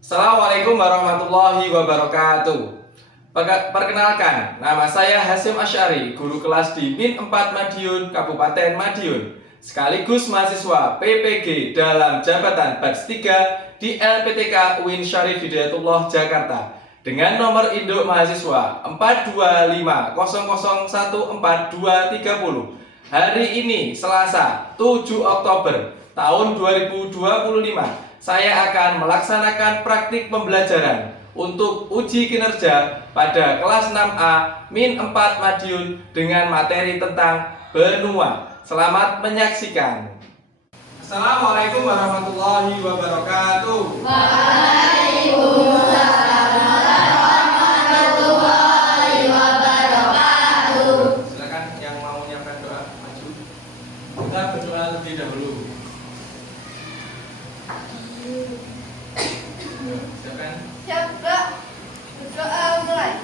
Assalamualaikum warahmatullahi wabarakatuh. Perkenalkan, nama saya Hasyim Asy'ari, guru kelas di MIN 4 Madiun, Kabupaten Madiun, sekaligus mahasiswa PPG dalam jabatan Batch 3 di LPTK UIN Syarif Hidayatullah Jakarta dengan nomor induk mahasiswa 42500142230. Hari ini Selasa 7 Oktober tahun 2025 saya akan melaksanakan praktik pembelajaran untuk uji kinerja pada kelas 6A MIN 4 Madiun dengan materi tentang benua. Selamat menyaksikan. Assalamualaikum warahmatullahi wabarakatuh. Waalaikumsalam warahmatullahi wabarakatuh. Silakan yang mau menyiapkan doa maju. Kita berdoa terlebih dahulu. Silakan. Siap, Kak. Berdoa mulai.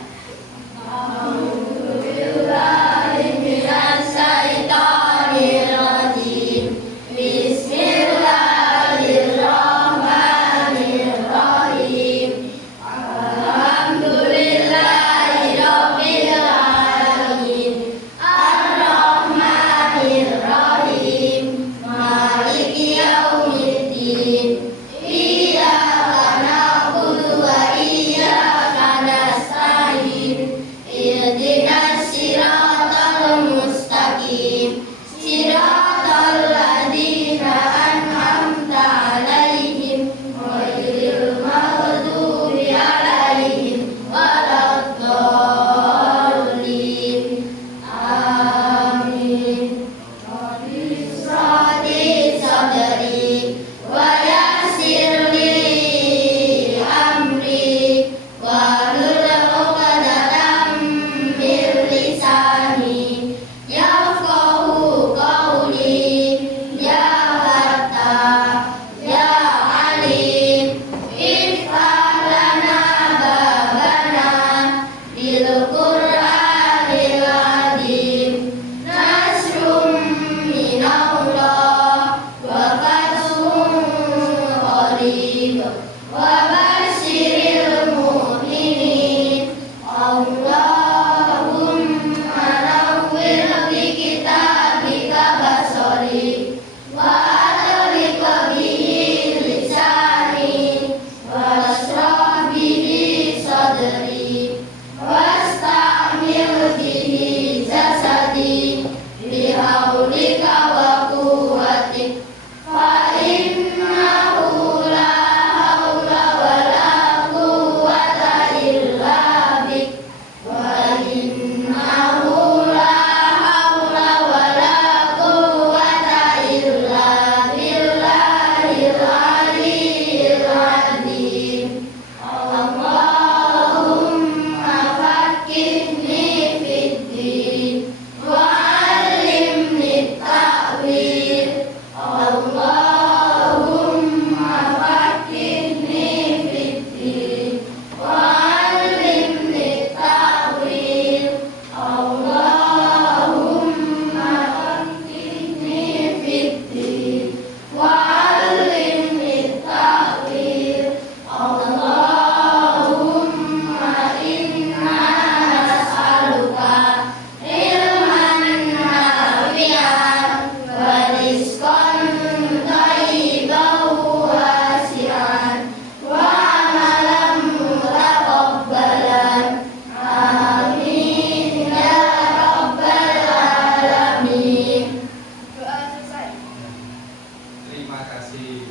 Terima kasih.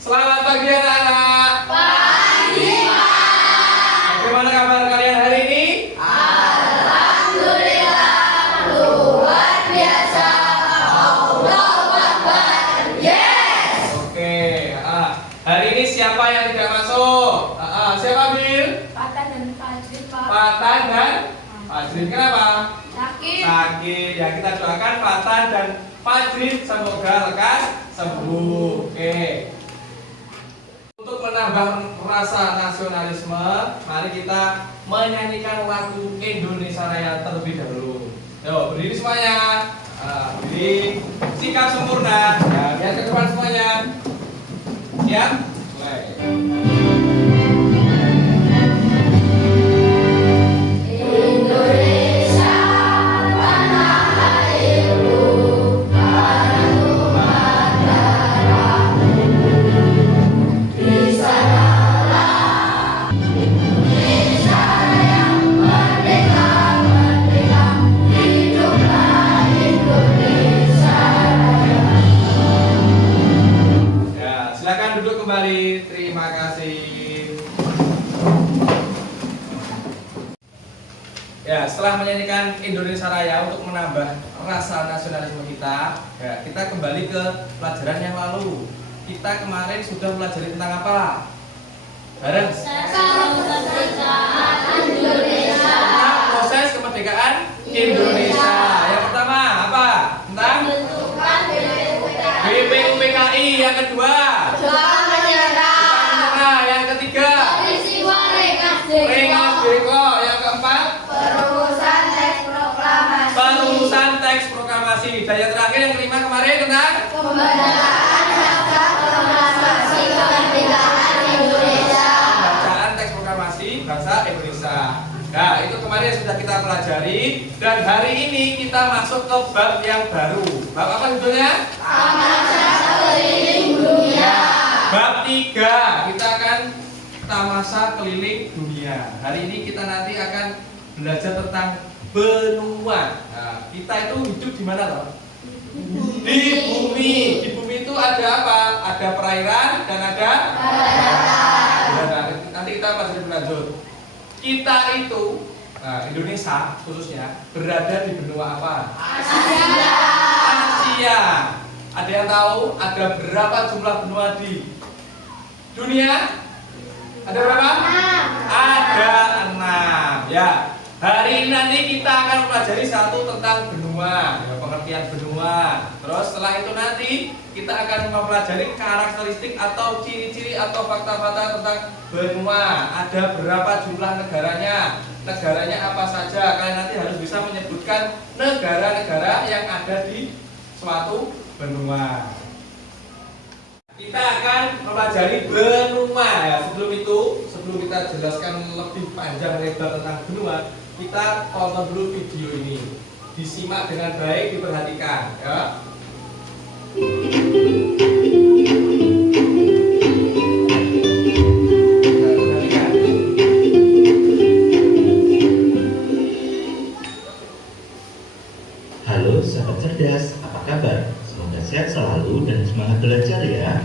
Selamat pagi anak-anak. Pagi, Pak. Bagaimana kabar kalian hari ini? Alhamdulillah, luar biasa. Allahu Akbar. Yes. Oke. Hari ini siapa yang tidak masuk? Siapa Bil? Patan dan Fajri, Pak. Fatan dan Fajrin. Kenapa? Sakit. Sakit. Ya, kita doakan Fatan dan Fajrin semoga lekas sembuh. Oke. Untuk menambah rasa nasionalisme, mari kita menyanyikan lagu Indonesia Raya terlebih dahulu. Yo, berdiri semuanya. Berdiri. sikap sempurna. Nah, lihat ke depan semuanya. Siap? Mulai. Indonesia tanah airku, tanahku darahku. Di sanalah Indonesia yang merdeka, merdeka. Hiduplah Indonesia Raya. Ya, silakan duduk kembali. Terima kasih. Ya, setelah menyanyikan Indonesia Raya untuk menambah rasa nasionalisme kita, ya, kita kembali ke pelajaran yang lalu. Kita kemarin sudah pelajari tentang apa? Bareng. Kemerdekaan Indonesia. Tentang proses kemerdekaan Indonesia. Yang pertama apa? Tentang Bentukan BPUPKI. Yang kedua, Jepang menyerah. Nah, yang ketiga, Peristiwa Rengas Rengas Dengklok. Yang keempat, Perumusan teks proklamasi. perumusan teks proklamasi. Dan yang terakhir yang kelima kemarin tentang Pembacaan naskah proklamasi kemerdekaan Indonesia. bacaan teks proklamasi bangsa Indonesia. Nah, itu kemarin sudah kita pelajari dan hari ini kita masuk ke bab yang baru. Bab apa judulnya? Tamasya keliling dunia. Bab 3. Kita akan tamasya keliling dunia. Hari ini kita nanti akan belajar tentang benua. Nah, kita itu hidup di mana loh? Di bumi. Di bumi itu ada apa? Ada perairan dan ada daratan. Nanti kita pasti berlanjut. Kita itu, nah, Indonesia khususnya berada di benua apa? Asia. Ada yang tahu ada berapa jumlah benua di dunia? Ada berapa? Ada 6. Ya. Hari ini nanti kita akan mempelajari satu tentang benua, ya, pengertian benua. Terus setelah itu nanti kita akan mempelajari karakteristik atau ciri-ciri atau fakta-fakta tentang benua. Ada berapa jumlah negaranya? Negaranya apa saja? Kalian nanti harus bisa menyebutkan negara-negara yang ada di suatu benua. Kita akan mempelajari benua ya. Sebelum kita jelaskan lebih panjang lebar tentang benua, kita tonton dulu video ini. Disimak dengan baik, diperhatikan ya. Perhatikan. Halo sahabat cerdas, apa kabar? Semoga sehat selalu dan semangat belajar ya.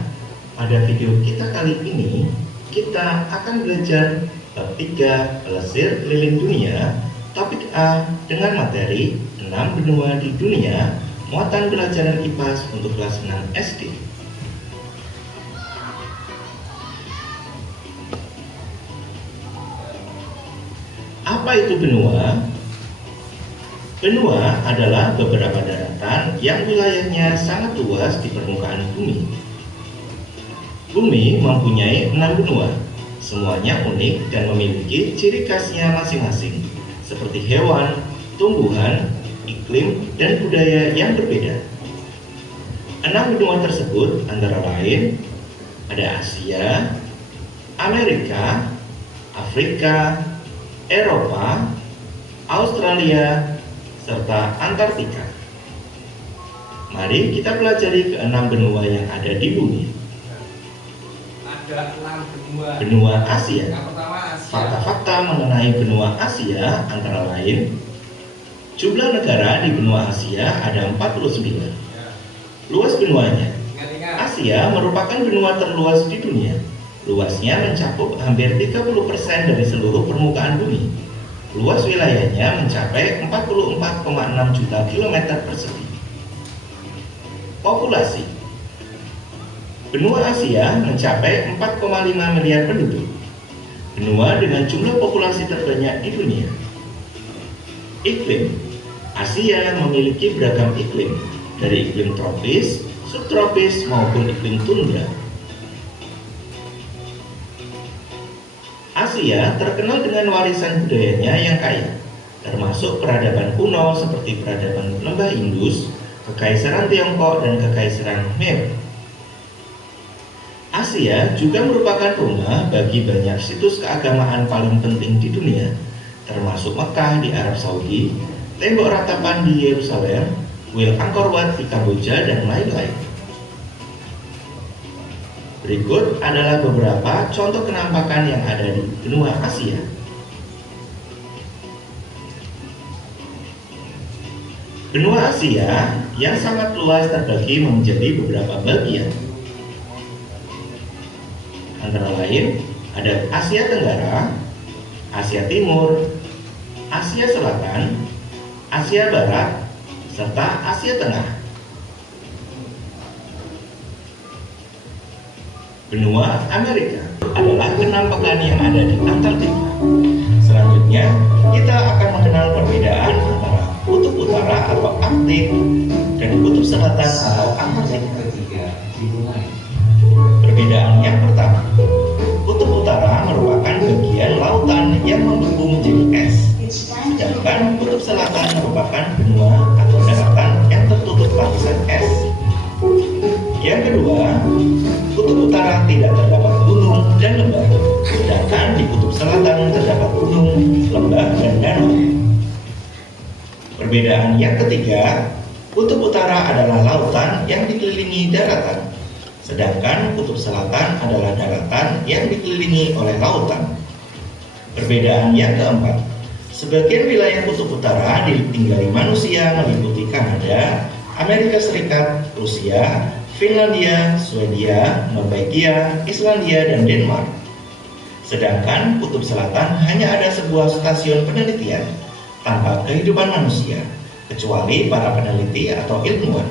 Pada video kita kali ini, kita akan belajar bab 3 Pelesir Keliling Dunia, topik A dengan materi 6 benua di dunia, muatan pelajaran IPAS untuk kelas 6 SD. Apa itu benua? Benua adalah beberapa daratan yang wilayahnya sangat luas di permukaan bumi. Bumi mempunyai 6 benua, semuanya unik dan memiliki ciri khasnya masing-masing, seperti hewan, tumbuhan, iklim, dan budaya yang berbeda. 6 benua tersebut antara lain ada Asia, Amerika, Afrika, Eropa, Australia, serta Antartika. Mari kita pelajari ke-6 benua yang ada di bumi. Ada 6 benua. Benua Asia. Yang pertama Asia. Fakta-fakta mengenai benua Asia antara lain, jumlah negara di benua Asia ada 49. Ya. Luas benuanya. Ingat-ingat. Asia merupakan benua terluas di dunia. Luasnya mencakup hampir 30% dari seluruh permukaan bumi. Luas wilayahnya mencapai 44,6 juta kilometer persegi. Populasi. Benua Asia mencapai 4,5 miliar penduduk. Benua dengan jumlah populasi terbanyak di dunia. Iklim. Asia memiliki beragam iklim, dari iklim tropis, subtropis maupun iklim tundra. Asia terkenal dengan warisan budayanya yang kaya, termasuk peradaban kuno seperti peradaban lembah Indus, Kekaisaran Tiongkok dan Kekaisaran Khmer. Asia juga merupakan rumah bagi banyak situs keagamaan paling penting di dunia, termasuk Mekah di Arab Saudi, Tembok Ratapan di Yerusalem, kuil Angkor Wat di Kamboja, dan lain-lain. Berikut adalah beberapa contoh kenampakan yang ada di benua Asia. Benua Asia yang sangat luas terbagi menjadi beberapa bagian. Antara lain ada Asia Tenggara, Asia Timur, Asia Selatan, Asia Barat, serta Asia Tengah. Benua Amerika adalah kenampakan yang ada di Antartika. Selanjutnya, kita akan mengenal perbedaan antara kutub utara atau Arktik dan kutub selatan atau Antartika. Perbedaan yang pertama, kutub utara merupakan bagian lautan yang membeku menjadi es, sedangkan kutub selatan merupakan benua atau daratan yang tertutup lapisan es. Yang kedua, kutub utara tidak terdapat gunung dan lembah, sedangkan di kutub selatan terdapat gunung, lembah, dan danau. Perbedaan yang ketiga, kutub utara adalah lautan yang dikelilingi daratan, sedangkan kutub selatan adalah daratan yang dikelilingi oleh lautan. Perbedaan yang keempat, sebagian wilayah kutub utara ditinggali manusia meliputi Kanada, Amerika Serikat, Rusia, Finlandia, Swedia, Norwegia, Islandia, dan Denmark. Sedangkan kutub selatan hanya ada sebuah stasiun penelitian tanpa kehidupan manusia, kecuali para peneliti atau ilmuwan.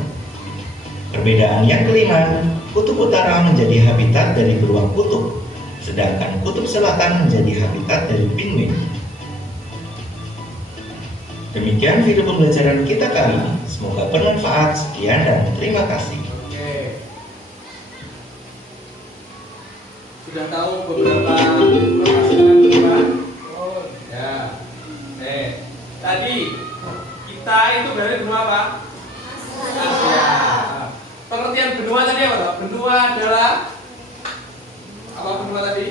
Perbedaan yang kelima, kutub utara menjadi habitat dari beruang kutub, sedangkan kutub selatan menjadi habitat dari penguin. Demikian video pembelajaran kita kali ini. Semoga bermanfaat. Sekian dan terima kasih. Oke. Sudah tahu beberapa informasi tentang benua? Oh, ya. Tadi kita itu dari benua apa? Asia. Pengertian benua tadi apa, Pak? Benua adalah apa benua tadi?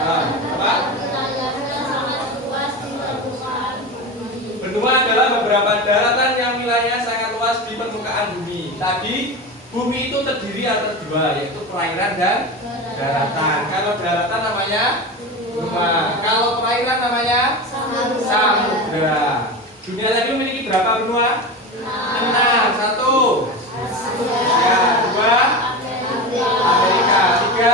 Apa? Benua adalah beberapa daratan yang wilayahnya sangat luas di permukaan bumi. Tadi bumi itu terdiri atas dua, yaitu perairan dan daratan. Kalau daratan namanya benua, kalau perairan namanya samudra. Dunia tadi memiliki berapa benua? 6. 1 Asia, 2 Amerika, 3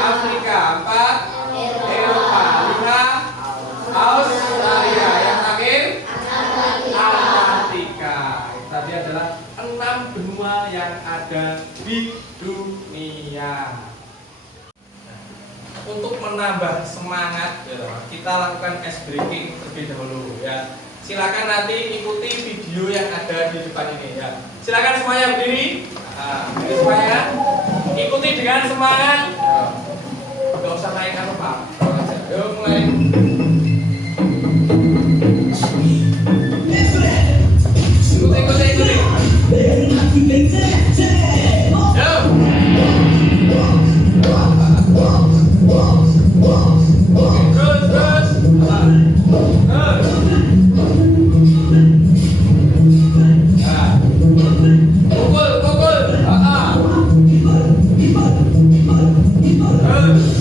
Afrika, 4 Eropa, 5 Australia, yang terakhir Antartika. Tadi adalah 6 benua yang ada di dunia. Untuk menambah semangat, kita lakukan ice breaking terlebih dahulu, ya. Silakan nanti ikuti video yang ada di depan ini, ya. Silakan semuanya berdiri. Berdiri semuanya. Ikuti dengan semangat. Gak usah naik apa. Yuk mulai. Ikuti. Terus.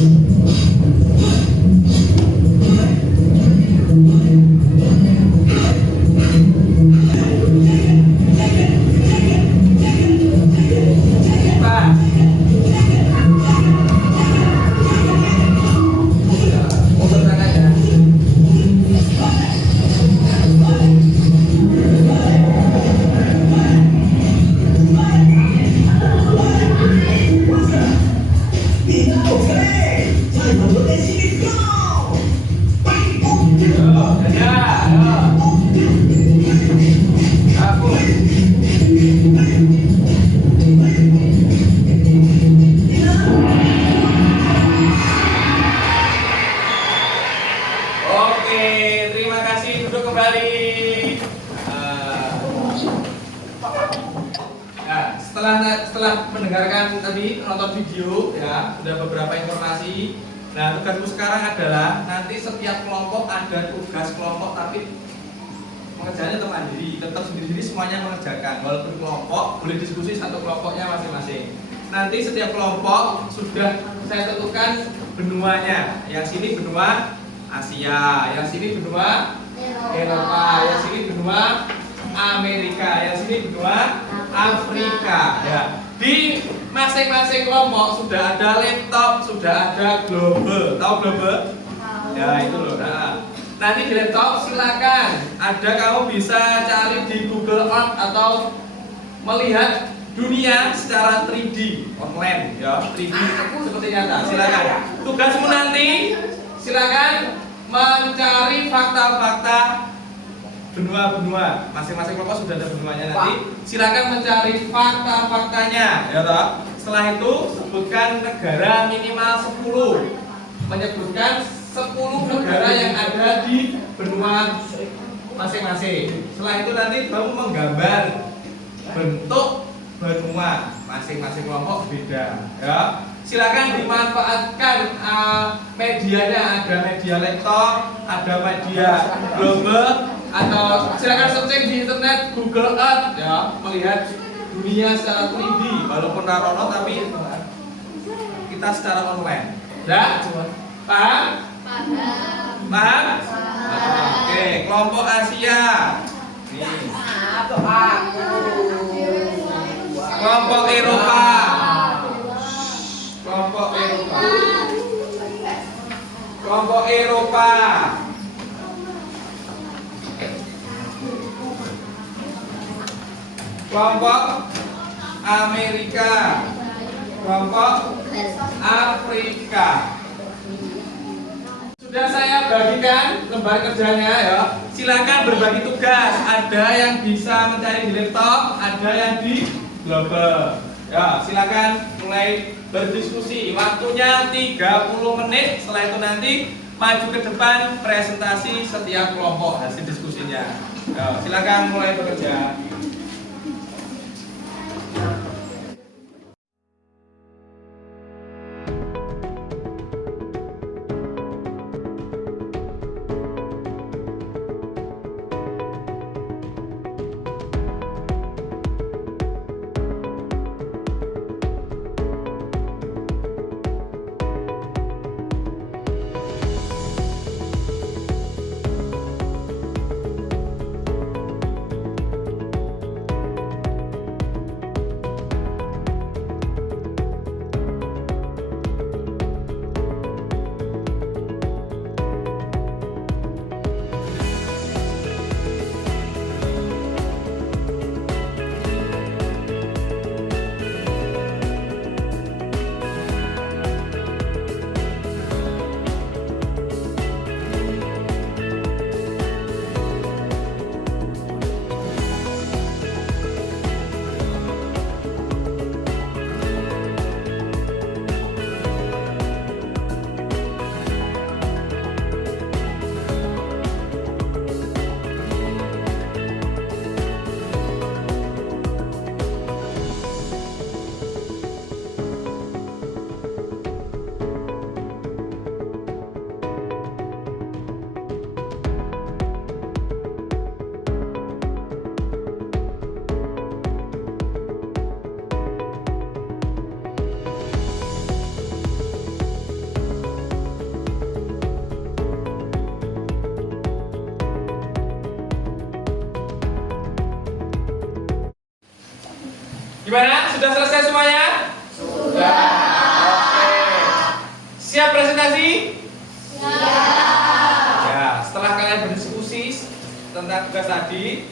Pukul. Oke, terima kasih. Duduk kembali. setelah mendengarkan tadi nonton video ya, sudah beberapa informasi. Nah, tugasmu sekarang adalah nanti setiap kelompok ada tugas kelompok, tapi mengerjakannya tetap mandiri, tetap sendiri-sendiri semuanya mengerjakan. Walaupun kelompok boleh diskusi satu kelompoknya masing-masing. Nanti setiap kelompok sudah saya tentukan benuanya. Yang sini benua Asia, yang sini benua Eropa, yang sini benua Amerika, yang sini benua Afrika. Ya. Di masing-masing kelompok sudah ada laptop, sudah ada globe. Tahu globe? Ya itu loh. Nah, nanti di laptop silakan. Ada kamu bisa cari di Google Earth atau melihat dunia secara 3D online ya, 3D seperti nyata. Silakan. Tugasmu nanti silakan mencari fakta-fakta benua-benua. Masing-masing kelompok sudah ada benuanya nanti. Silakan mencari fakta-faktanya, ya toh. Setelah itu sebutkan negara minimal 10. Menyebutkan 10 negara yang ada di benua masing-masing. Setelah itu nanti kamu menggambar bentuk benua masing-masing kelompok beda, ya. Silakan dimanfaatkan medianya, ada media laptop, ada media global, atau silakan searching di internet Google Earth ya, melihat dunia secara 3D walaupun narono tapi kita secara online. Ya? Paham? Paham? Oke, kelompok Asia. Nih. Kelompok Eropa. Kelompok Eropa. Kelompok Eropa. Kelompok Amerika. Kelompok Afrika. Sudah saya bagikan lembar kerjanya ya. Silakan berbagi tugas. Ada yang bisa mencari di laptop, ada yang di global. Ya, silakan mulai berdiskusi. Waktunya 30 menit. Setelah itu nanti maju ke depan presentasi setiap kelompok hasil diskusinya. Ya, silakan mulai bekerja. Gimana? Sudah selesai semuanya? Sudah. Oke. Siap presentasi? Siap. Ya, setelah kalian berdiskusi tentang tugas tadi,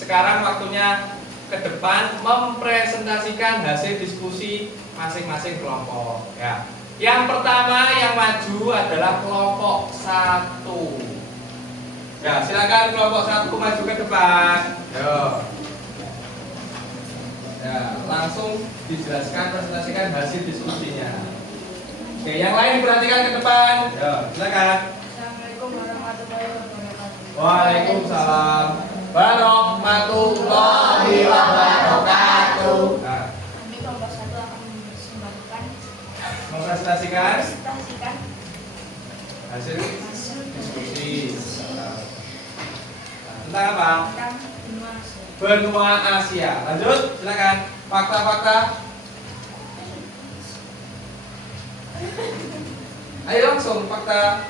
sekarang waktunya ke depan mempresentasikan hasil diskusi masing-masing kelompok. Ya. Yang pertama yang maju adalah kelompok 1. Ya, silakan kelompok 1 maju ke depan. Yo. Ya, langsung dijelaskan, presentasikan hasil diskusinya. Oke, yang lain diperhatikan ke depan. Ya, silakan. Assalamualaikum warahmatullahi wabarakatuh. Waalaikumsalam warahmatullahi wabarakatuh. Nah, presentasikan hasil diskusi. Tentang apa? Benua Asia. Lanjut, silakan. Fakta-fakta. Ayo langsung fakta.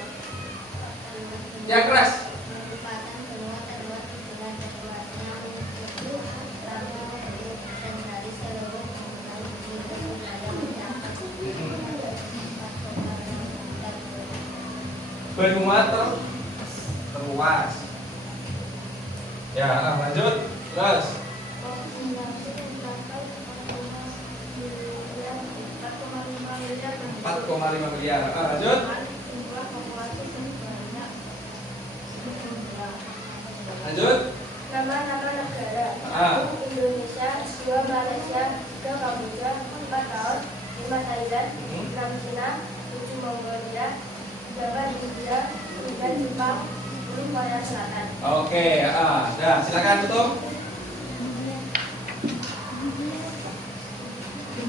Yang keras. Benua terluas. Ya, lanjut. Terus. 4,5 miliar. Lanjut. Lanjut. Nama-nama negara: Ah. 1 Indonesia, 2 Malaysia, 3 Kamboja, 4 Laos, 5 Thailand, 6 Cina, 7 Mongolia, 8 India, 9 Jepang, 10 Korea Selatan. Oke, dah, silakan tutup.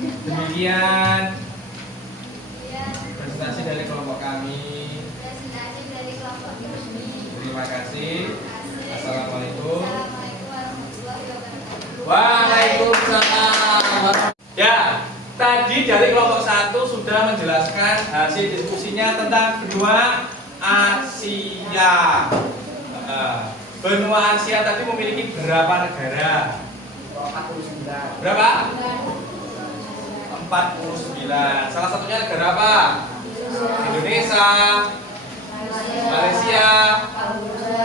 Demikian presentasi dari kelompok kami. Terima kasih. Assalamualaikum. Waalaikumsalam. Ya, tadi dari kelompok 1 sudah menjelaskan hasil diskusinya tentang benua Asia. Benua Asia tadi memiliki berapa negara? 49. Berapa? 49. Salah satunya negara apa? Indonesia, Malaysia,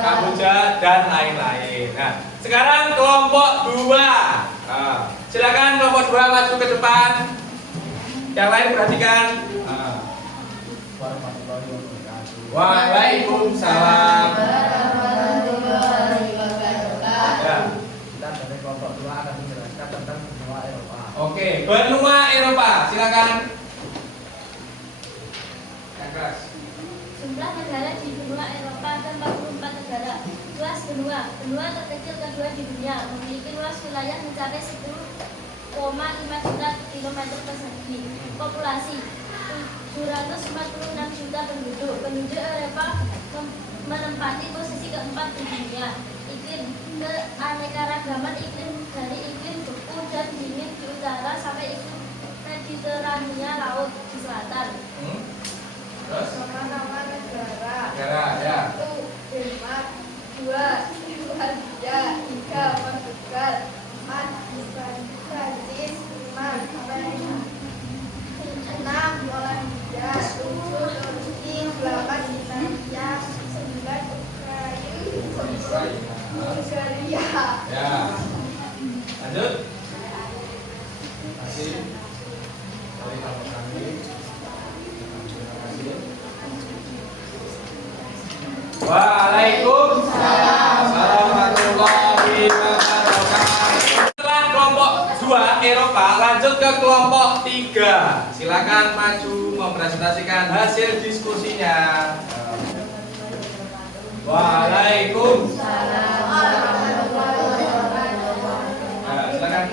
Kamboja, dan lain-lain. Nah, sekarang kelompok 2. Silakan kelompok 2 maju ke depan. Yang lain perhatikan. Waalaikumsalam. Ya. Kita dari kelompok 2 akan menjelaskan tentang benua Eropa. Oke, benua Eropa. Silakan. Yang keras. Jumlah negara di benua Eropa ada 44 negara. Luas benua. Benua terkecil kedua di dunia, memiliki luas wilayah mencapai 10,5 juta kilometer persegi. Populasi 746 juta penduduk. Penduduk Eropa menempati posisi keempat di dunia. Iklim keanekaragaman iklim dari iklim beku dan dingin di utara sampai iklim Mediterania laut di selatan. Terus? Nama-nama negara: Negara, ya. 1 Denmark, 2 Finlandia, 3 Portugal, 4 Prancis, 5 Amerika, 6 Polandia, 7 Turki, 8 Italia, 9 Ukraina, 10 Bulgaria. Ya. Lanjut. Masih dari kelompok kami. Waalaikumsalam warahmatullahi wabarakatuh. Setelah kelompok 2 Eropa, lanjut ke kelompok 3. Silakan maju mempresentasikan hasil diskusinya. Waalaikumsalam. Silakan.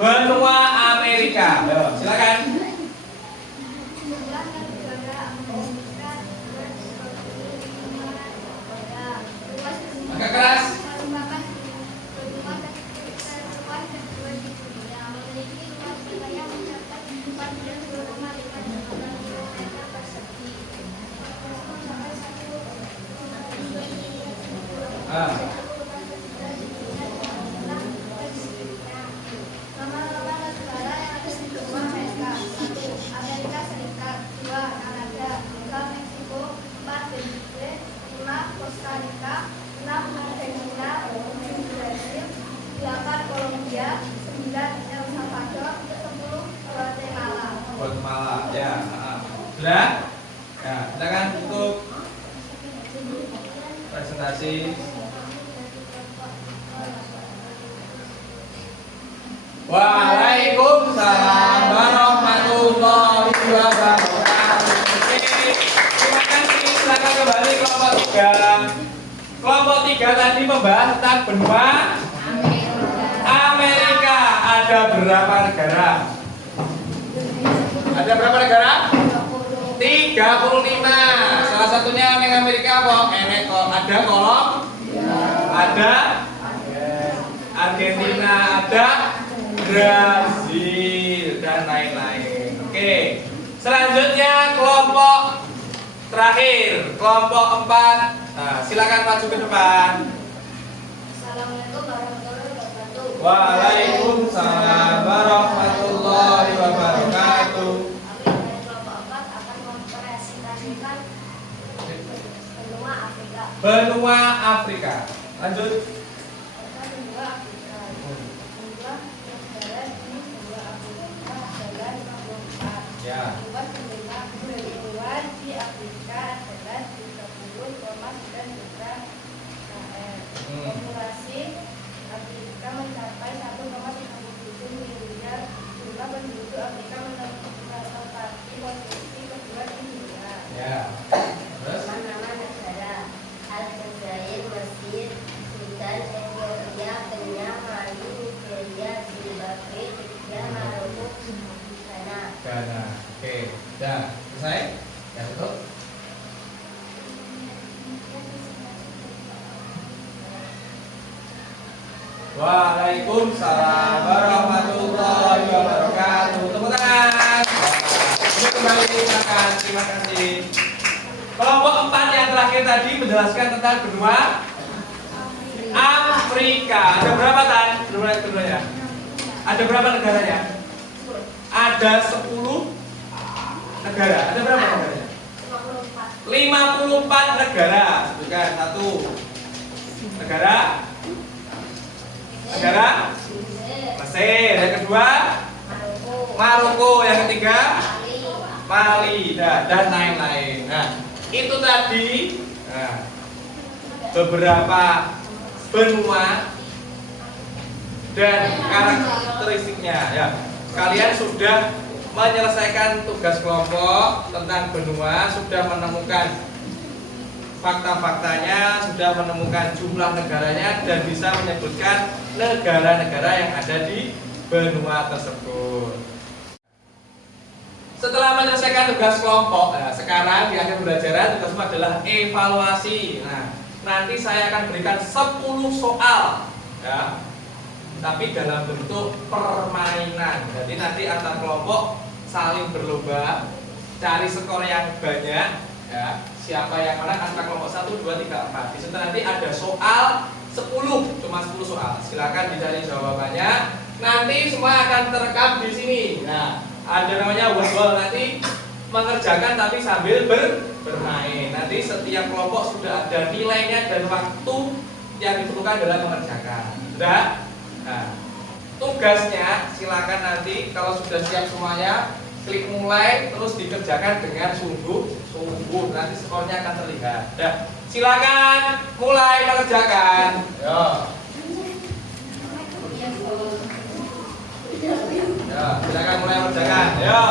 Benua Amerika. Silakan. Agak keras. Nama-nama negara yang ada di benua Amerika: 1 Amerika Serikat, 2 Kanada, 3 Meksiko, 4 Belize, 5 Costa Rica, 6 Argentina, 7 Brasil, 8 Kolombia, 9 El Salvador, 10 Guatemala. Guatemala, ya. Sudah? Ya, silakan tutup presentasi. Waalaikumsalam warahmatullahi wabarakatuh. Oke, terima kasih. Silakan kembali kelompok 3. Kelompok 3 tadi membahas tentang benua Amerika. ada berapa negara? Ada berapa negara? 35. Salah satunya yang Amerika apa? Ada kolom, ada Argentina, ada Brazil dan lain-lain. Oke. Selanjutnya kelompok terakhir, kelompok 4. Nah, silakan maju ke depan. Assalamualaikum warahmatullahi wabarakatuh. Waalaikumsalam warahmatullahi wabarakatuh. Kami dari kelompok 4 akan mempresentasikan benua Afrika. Benua Afrika. Lanjut. Benua Afrika. Jumlah negara di benua Afrika adalah 54. Ya. Luas benua di Afrika adalah 30,9 juta km. Populasi Afrika mencapai 1,37 miliar. Jumlah penduduk Afrika menempati posisi kedua di dunia. Ya. Terus? Nama negara Aljazair, Mesir, Sudan, Ethiopia, Kenya, Mali, Nigeria, Zimbabwe, Libya, Maroko, Ghana. Ghana. Oke. Dah. Selesai? Ya, tutup. Waalaikumsalam warahmatullahi wabarakatuh. Tepuk tangan. Untuk kembali silakan. Terima kasih. Kelompok 4 yang terakhir tadi menjelaskan tentang benua Afrika. Ada berapa tan? Benuanya? Ada berapa negaranya? Ada 10 negara. Ada berapa negaranya? 54 negara. Sebutkan satu. Negara Mesir. Yang kedua Maroko. Yang ketiga Mali dan lain-lain. Nah, itu tadi beberapa benua dan karakteristiknya ya. Kalian sudah menyelesaikan tugas kelompok tentang benua, sudah menemukan fakta-faktanya, sudah menemukan jumlah negaranya dan bisa menyebutkan negara-negara yang ada di benua tersebut. Setelah menyelesaikan tugas kelompok, nah, sekarang di akhir pembelajaran tugasmu adalah evaluasi. Nah, nanti saya akan berikan 10 soal ya. Tapi dalam bentuk permainan. Jadi nanti antar kelompok saling berlomba cari skor yang banyak ya. Siapa yang menang antar kelompok 1, 2, 3, 4. Di situ nanti ada soal 10, cuma 10 soal. Silakan dicari jawabannya. Nanti semua akan terekam di sini. Nah, ada namanya wordwall, nanti mengerjakan tapi sambil bermain. Nanti setiap kelompok sudah ada nilainya dan waktu yang diperlukan dalam mengerjakan. Sudah? Nah, tugasnya silakan nanti kalau sudah siap semuanya klik mulai terus dikerjakan dengan sungguh-sungguh. Nanti skornya akan terlihat. Dah, silakan mulai mengerjakan. Yo. Ya, silakan mulai mengerjakan. Yo.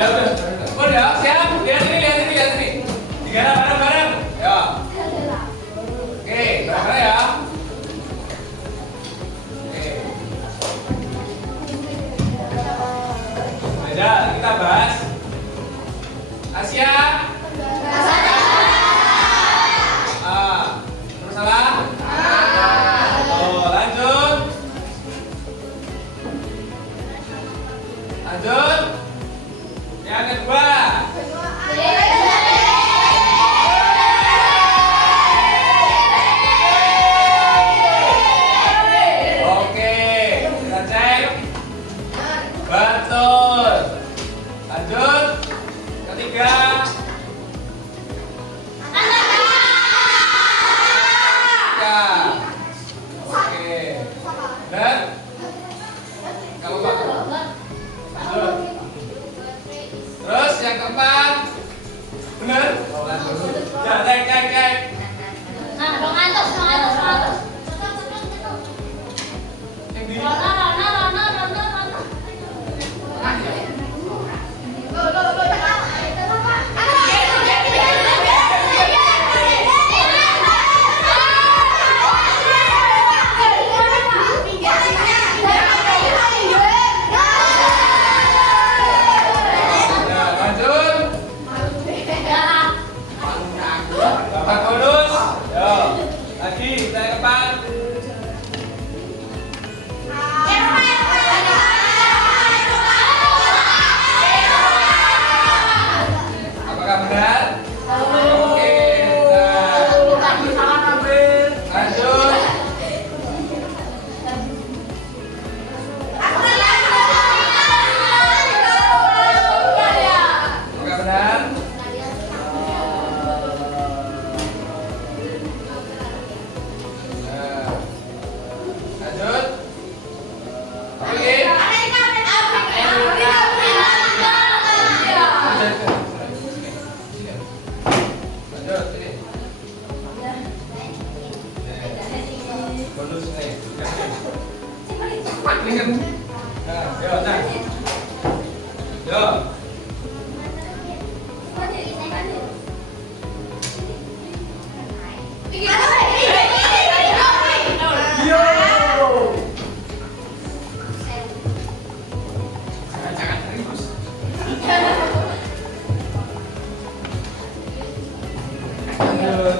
Ya udah. Oh ya, siap. Lihat ini. Tiga bareng-bareng. Ya. Oke, bareng-bareng ya. Oke. Ada, kita bahas Asia. Salah? Oh, lanjut. Yang kedua. Oke, kita cek. Betul. Lanjut. Ketiga. Oke. Dan kamu Pak. Lanjut. Terus yang keempat. Benar? Ya, cek. Nah, dong atas. Yang di Rona. Bapak bonus. Yo. Lagi kita yang depan. Apakah benar? Oke. Lanjut. Apakah benar? Lanjut. Oke. Lanjut. Sini. Bonus nih. Ini kan. Nah. Yo. Jangan ribut. Lanjut.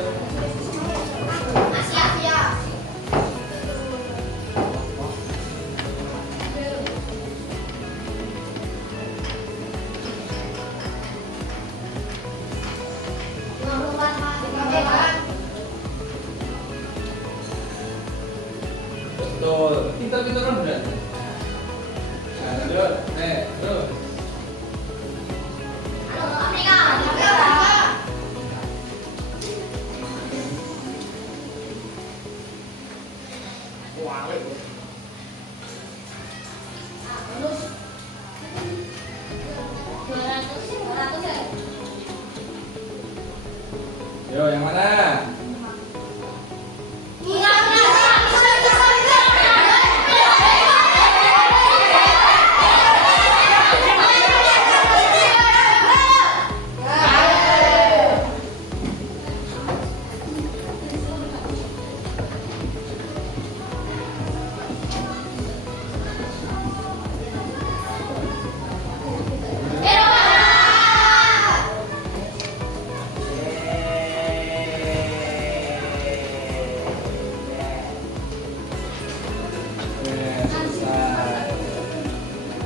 Betul. Pintar-pintar kan benar. Nah, lanjut. Terus. Yo, yang mana?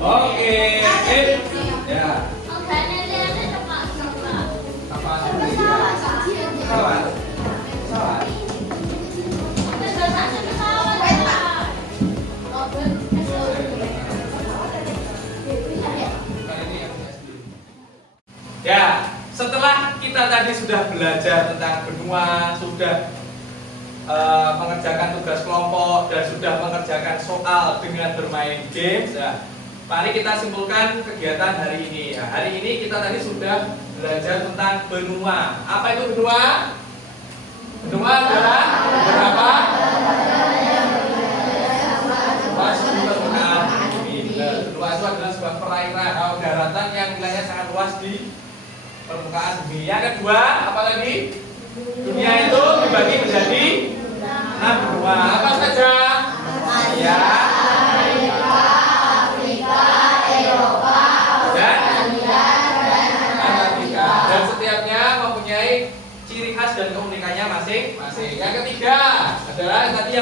Oke. Ya. Apa? Pesawat. Ya, setelah kita tadi sudah belajar tentang benua, sudah mengerjakan tugas kelompok dan sudah mengerjakan soal dengan bermain games, ya, mari kita simpulkan kegiatan hari ini. Ya, hari ini kita tadi sudah belajar tentang benua. Apa itu benua? Benua adalah berapa? Benua itu adalah adalah sebuah perairan atau daratan yang wilayahnya sangat luas di permukaan bumi. Yang kedua, apa tadi? Dunia itu dibagi menjadi 6 benua. Apa saja? Asia, dan Antartika. Dan setiapnya mempunyai ciri khas dan keunikannya masing-masing. Yang ketiga adalah tadi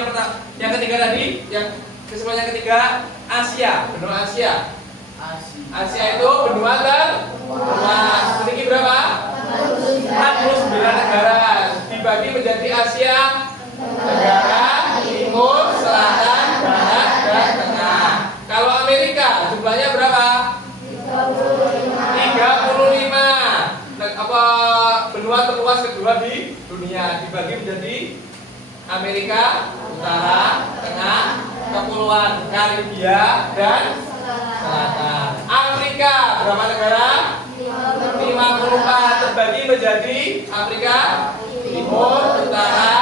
yang ketiga tadi, yang kesimpulan yang ketiga, Asia, benua Asia. Asia itu benua terluas. Memiliki berapa? 49 negara. Dibagi menjadi Asia Tenggara, Timur, Selatan, Barat, dan Tengah. Kalau Amerika jumlahnya berapa? 35. Apa benua terluas kedua di dunia, dibagi menjadi Amerika Utara, Tengah, Kepulauan Karibia, dan Selatan. Afrika berapa negara? 54, terbagi menjadi Afrika Timur, Utara,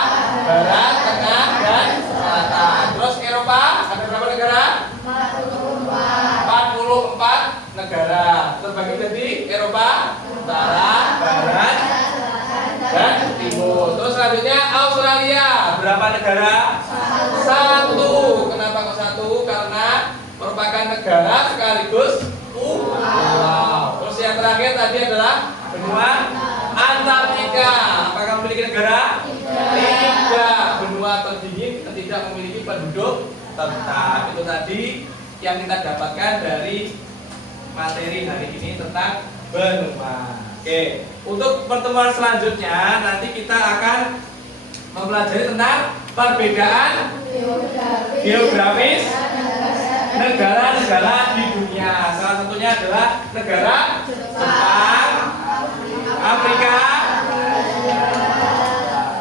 Barat, Tengah, dan Selatan. Terus Eropa ada berapa negara? 44 negara, terbagi menjadi Eropa Utara, Barat, dan Timur. Terus selanjutnya Australia berapa negara? 1. Kenapa kok 1? Karena merupakan negara sekaligus pulau. Terus yang terakhir tadi adalah benua Antartika. Apakah memiliki negara? Tidak. Benua terdingin dan tidak memiliki penduduk tetap. Itu tadi yang kita dapatkan dari materi hari ini tentang benua. Oke, untuk pertemuan selanjutnya nanti kita akan mempelajari tentang perbedaan geografis negara-negara di dunia. Salah satunya adalah negara Jepang, Afrika,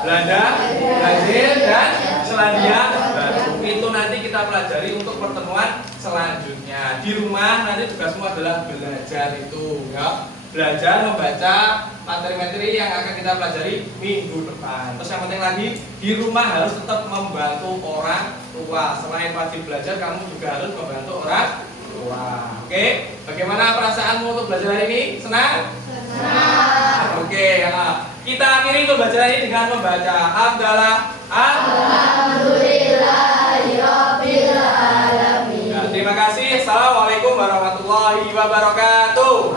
Belanda, Brazil, dan Selandia Baru. Itu nanti kita pelajari untuk pertemuan selanjutnya. Di rumah nanti tugasmu adalah belajar itu, ya. Belajar membaca materi-materi yang akan kita pelajari minggu depan. Terus yang penting lagi, di rumah harus tetap membantu orang tua. Selain wajib belajar, kamu juga harus membantu orang tua. Oke, bagaimana perasaanmu untuk belajar hari ini? Senang? Senang. Oke, kita akhiri pembelajaran ini dengan membaca Alhamdulillahirabbil alamin. Ya, terima kasih. Assalamualaikum warahmatullahi wabarakatuh.